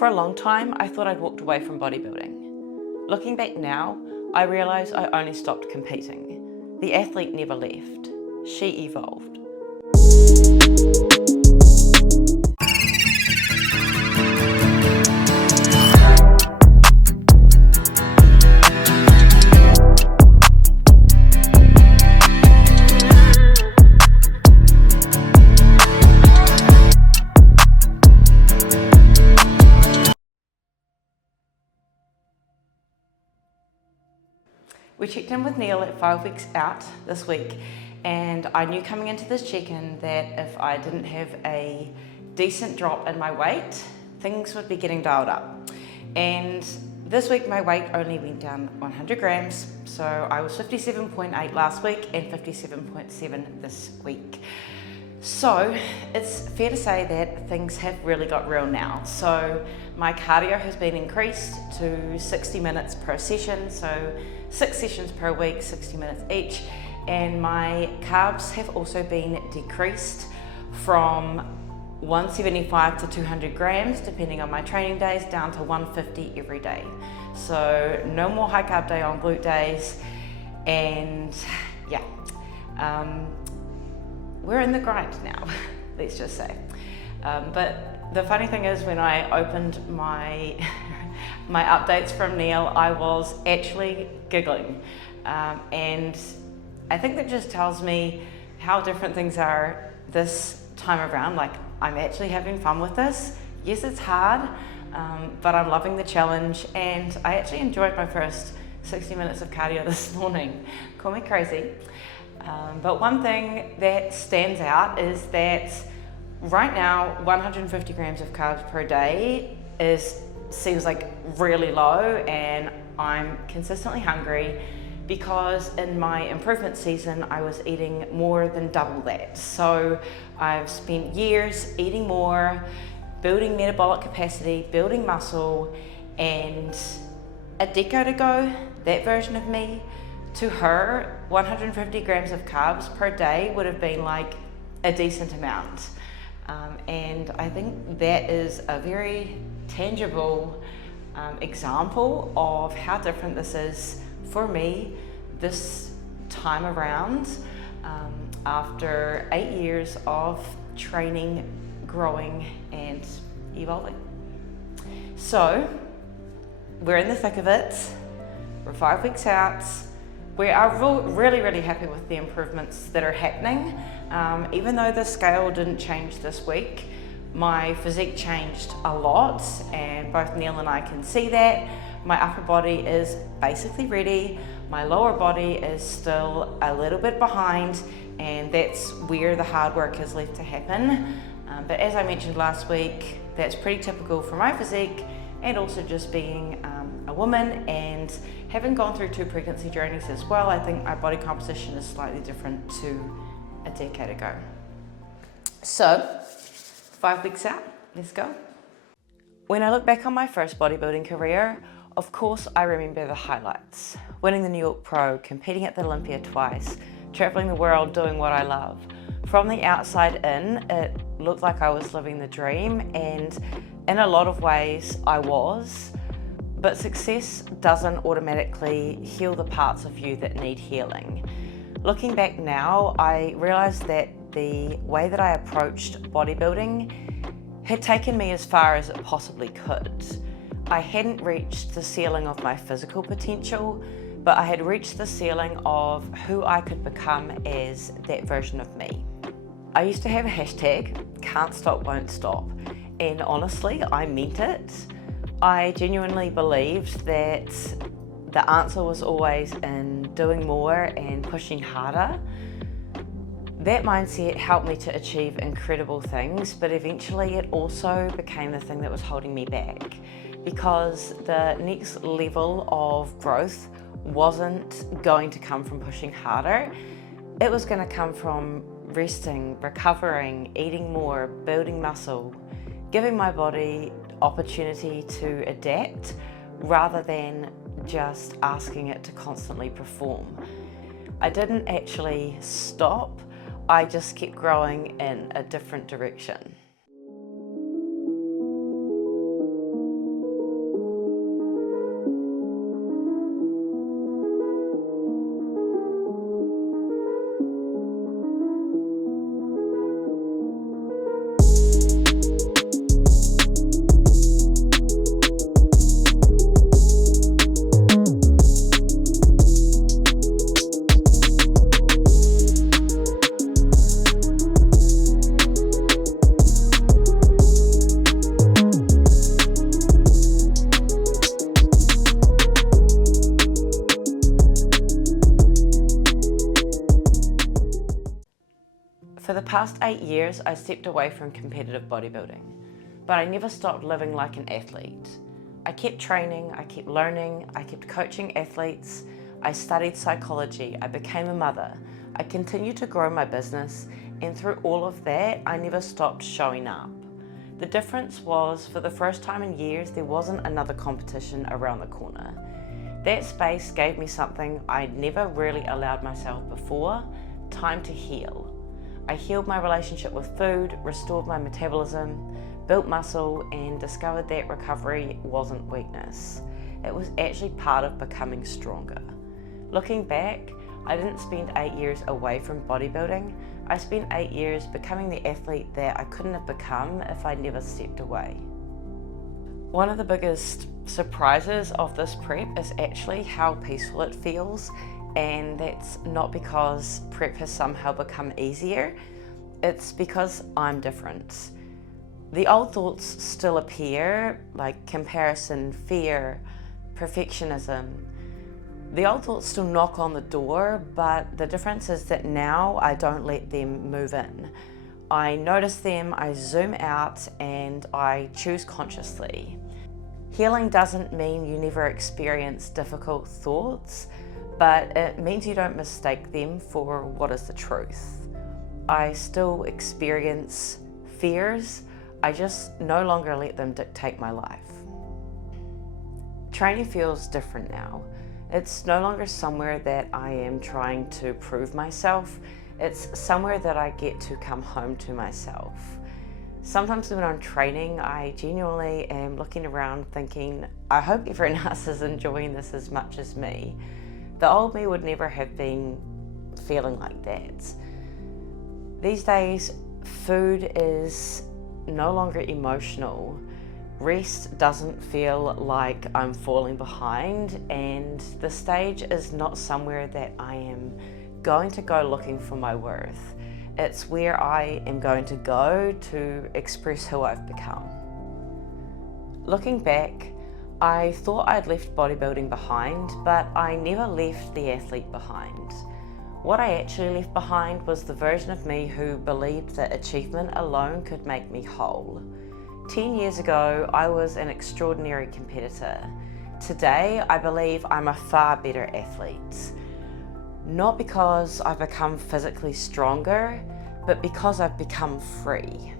For a long time, I thought I'd walked away from bodybuilding. Looking back now, I realise I only stopped competing. The athlete never left. She evolved. We checked in with Neil at 5 weeks out this week, and I knew coming into this check-in that if I didn't have a decent drop in my weight, things would be getting dialed up. And this week my weight only went down 100 grams, so I was 57.8 last week and 57.7 this week. So it's fair to say that things have really got real now. So my cardio has been increased to 60 minutes per session, so 6 sessions per week, 60 minutes each, and my carbs have also been decreased from 175 to 200 grams depending on my training days, down to 150 every day. So no more high carb day on glute days, and yeah, we're in the grind now, let's just say. But the funny thing is, when I opened my my updates from Neil, I was actually giggling. And I think that just tells me how different things are this time around. Like, I'm actually having fun with this. Yes, it's hard, but I'm loving the challenge, and I actually enjoyed my first 60 minutes of cardio this morning. Call me crazy. But one thing that stands out is that right now 150 grams of carbs per day seems like really low, and I'm consistently hungry because in my improvement season I was eating more than double that. So I've spent years eating more, building metabolic capacity, building muscle, and a decade ago, that version of me, to her, 150 grams of carbs per day would have been like a decent amount. And I think that is a very tangible example of how different this is for me this time around, after 8 years of training, growing and evolving. So we're in the thick of it. We're 5 weeks out. We are really happy with the improvements that are happening. Even though the scale didn't change this week, my physique changed a lot, and both Neil and I can see that. My upper body is basically ready. My lower body is still a little bit behind, and that's where the hard work is left to happen. But as I mentioned last week, that's pretty typical for my physique, and also just being a woman and having gone through 2 pregnancy journeys as well. I think my body composition is slightly different to a decade ago. So 5 weeks out, let's go. When I look back on my first bodybuilding career, of course I remember the highlights. Winning the New York Pro, competing at the Olympia twice, traveling the world doing what I love. From the outside in, it looked like I was living the dream, and in a lot of ways I was. But success doesn't automatically heal the parts of you that need healing. Looking back now, I realized that the way that I approached bodybuilding had taken me as far as it possibly could. I hadn't reached the ceiling of my physical potential, but I had reached the ceiling of who I could become as that version of me. I used to have a hashtag, can't stop, won't stop, and honestly, I meant it. I genuinely believed that the answer was always in doing more and pushing harder. That mindset helped me to achieve incredible things, but eventually it also became the thing that was holding me back, because the next level of growth wasn't going to come from pushing harder. It was going to come from resting, recovering, eating more, building muscle, giving my body opportunity to adapt rather than just asking it to constantly perform. I didn't actually stop, I just kept growing in a different direction. past 8 years, I stepped away from competitive bodybuilding, but I never stopped living like an athlete. I kept training, I kept learning, I kept coaching athletes, I studied psychology, I became a mother, I continued to grow my business, and through all of that, I never stopped showing up. The difference was, for the first time in years, there wasn't another competition around the corner. That space gave me something I'd never really allowed myself before: time to heal. I healed my relationship with food, restored my metabolism, built muscle, and discovered that recovery wasn't weakness. It was actually part of becoming stronger. Looking back, I didn't spend 8 years away from bodybuilding. I spent 8 years becoming the athlete that I couldn't have become if I'd never stepped away. One of the biggest surprises of this prep is actually how peaceful it feels, and that's not because prep has somehow become easier, it's because I'm different. The old thoughts still appear, like comparison, fear, perfectionism. The old thoughts still knock on the door, but the difference is that now I don't let them move in. I notice them, I zoom out, and I choose consciously. Healing doesn't mean you never experience difficult thoughts, but it means you don't mistake them for what is the truth. I still experience fears, I just no longer let them dictate my life. Training feels different now. It's no longer somewhere that I am trying to prove myself. It's somewhere that I get to come home to myself. Sometimes when I'm training, I genuinely am looking around thinking, I hope everyone else is enjoying this as much as me. The old me would never have been feeling like that. These days, food is no longer emotional. Rest doesn't feel like I'm falling behind, and the stage is not somewhere that I am going to go looking for my worth. It's where I am going to go to express who I've become. Looking back, I thought I'd left bodybuilding behind, but I never left the athlete behind. What I actually left behind was the version of me who believed that achievement alone could make me whole. 10 years ago, I was an extraordinary competitor. Today, I believe I'm a far better athlete. Not because I've become physically stronger, but because I've become free.